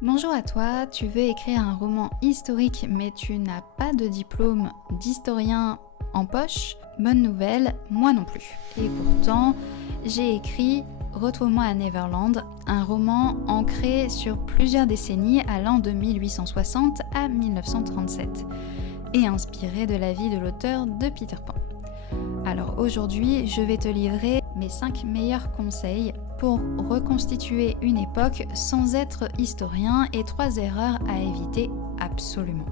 Bonjour à toi, tu veux écrire un roman historique mais tu n'as pas de diplôme d'historien en poche? Bonne nouvelle, moi non plus. Et pourtant, j'ai écrit Retrouve-moi à Neverland, un roman ancré sur plusieurs décennies allant de 1860 à 1937 et inspiré de la vie de l'auteur de Peter Pan. Alors aujourd'hui, je vais te livrer mes 5 meilleurs conseils pour reconstituer une époque sans être historien et 3 erreurs à éviter absolument.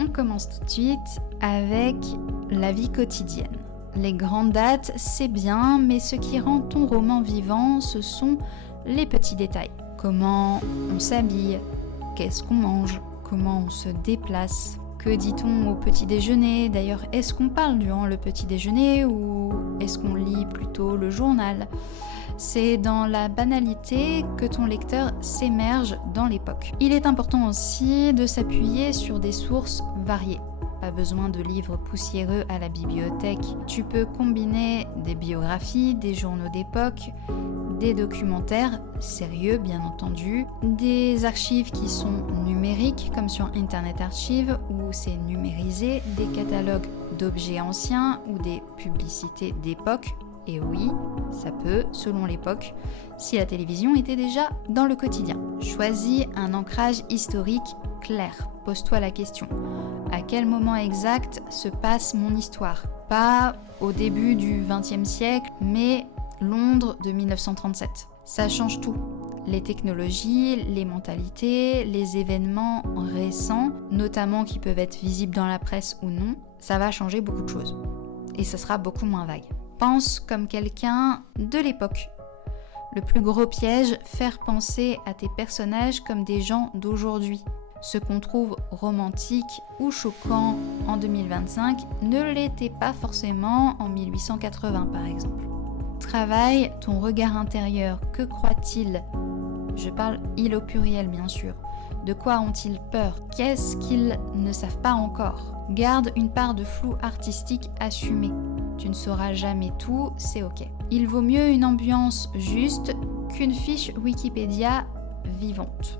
On commence tout de suite avec la vie quotidienne. Les grandes dates, c'est bien, mais ce qui rend ton roman vivant, ce sont les petits détails. Comment on s'habille, qu'est-ce qu'on mange, comment on se déplace. Que dit-on au petit déjeuner? D'ailleurs, est-ce qu'on parle durant le petit déjeuner ou est-ce qu'on lit plutôt le journal? C'est dans la banalité que ton lecteur s'émerge dans l'époque. Il est important aussi de s'appuyer sur des sources variées. Pas besoin de livres poussiéreux à la bibliothèque. Tu peux combiner des biographies, des journaux d'époque, des documentaires sérieux bien entendu, des archives qui sont numériques comme sur Internet Archive où c'est numérisé, des catalogues d'objets anciens ou des publicités d'époque. Et oui, ça peut, selon l'époque, si la télévision était déjà dans le quotidien. Choisis un ancrage historique clair. Pose-toi la question. À quel moment exact se passe mon histoire? Pas au début du XXe siècle, mais Londres de 1937. Ça change tout. Les technologies, les mentalités, les événements récents, notamment qui peuvent être visibles dans la presse ou non, ça va changer beaucoup de choses. Et ça sera beaucoup moins vague. Pense comme quelqu'un de l'époque. Le plus gros piège, faire penser à tes personnages comme des gens d'aujourd'hui. Ce qu'on trouve romantique ou choquant en 2025 ne l'était pas forcément en 1880 par exemple. Travaille ton regard intérieur. Que croit-il? Je parle il au pluriel bien sûr. De quoi ont-ils peur? Qu'est-ce qu'ils ne savent pas encore? Garde une part de flou artistique assumé. Tu ne sauras jamais tout, c'est ok. Il vaut mieux une ambiance juste qu'une fiche Wikipédia vivante.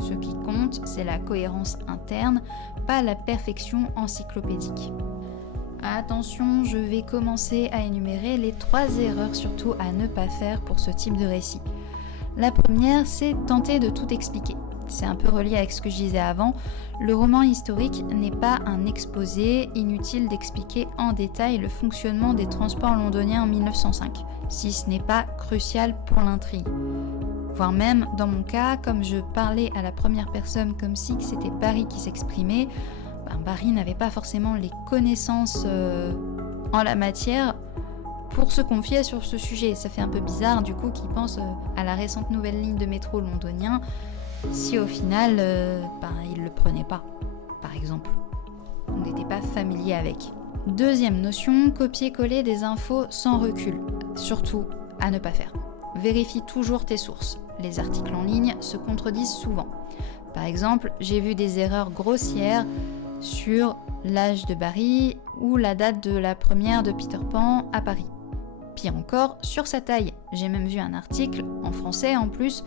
Ce qui compte, c'est la cohérence interne, pas la perfection encyclopédique. Attention, je vais commencer à énumérer les 3 erreurs surtout à ne pas faire pour ce type de récit. La première, c'est tenter de tout expliquer. C'est un peu relié avec ce que je disais avant. Le roman historique n'est pas un exposé, inutile d'expliquer en détail le fonctionnement des transports londoniens en 1905, si ce n'est pas crucial pour l'intrigue. Voire même, dans mon cas, comme je parlais à la première personne comme si c'était Barry qui s'exprimait, Barry n'avait pas forcément les connaissances en la matière pour se confier sur ce sujet. Ça fait un peu bizarre du coup qu'il pense à la récente nouvelle ligne de métro londonien, si au final il le prenait pas, par exemple. On n'était pas familier avec. Deuxième notion, copier-coller des infos sans recul. Surtout, à ne pas faire. Vérifie toujours tes sources. Les articles en ligne se contredisent souvent. Par exemple, j'ai vu des erreurs grossières sur l'âge de Barry ou la date de la première de Peter Pan à Paris. Pire encore, sur sa taille. J'ai même vu un article, en français en plus,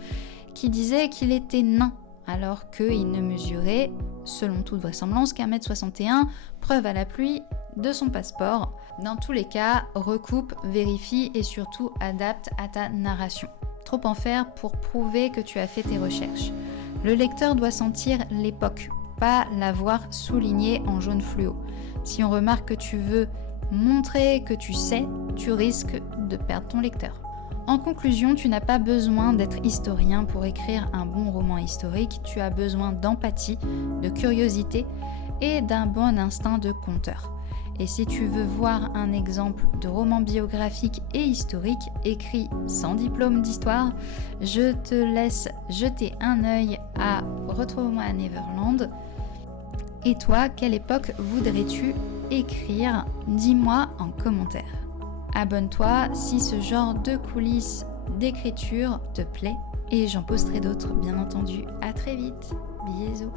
qui disait qu'il était nain, alors qu'il ne mesurait, selon toute vraisemblance, qu'1m61, preuve à l'appui de son passeport. Dans tous les cas, recoupe, vérifie et surtout adapte à ta narration. Trop en faire pour prouver que tu as fait tes recherches. Le lecteur doit sentir l'époque, pas la voir soulignée en jaune fluo. Si on remarque que tu veux montrer que tu sais, tu risques de perdre ton lecteur. En conclusion, tu n'as pas besoin d'être historien pour écrire un bon roman historique, tu as besoin d'empathie, de curiosité et d'un bon instinct de conteur. Et si tu veux voir un exemple de roman biographique et historique écrit sans diplôme d'histoire, je te laisse jeter un œil à Retrouve-moi à Neverland. Et toi, quelle époque voudrais-tu écrire? Dis-moi en commentaire. Abonne-toi si ce genre de coulisses d'écriture te plaît et j'en posterai d'autres bien entendu. À très vite. Bisous.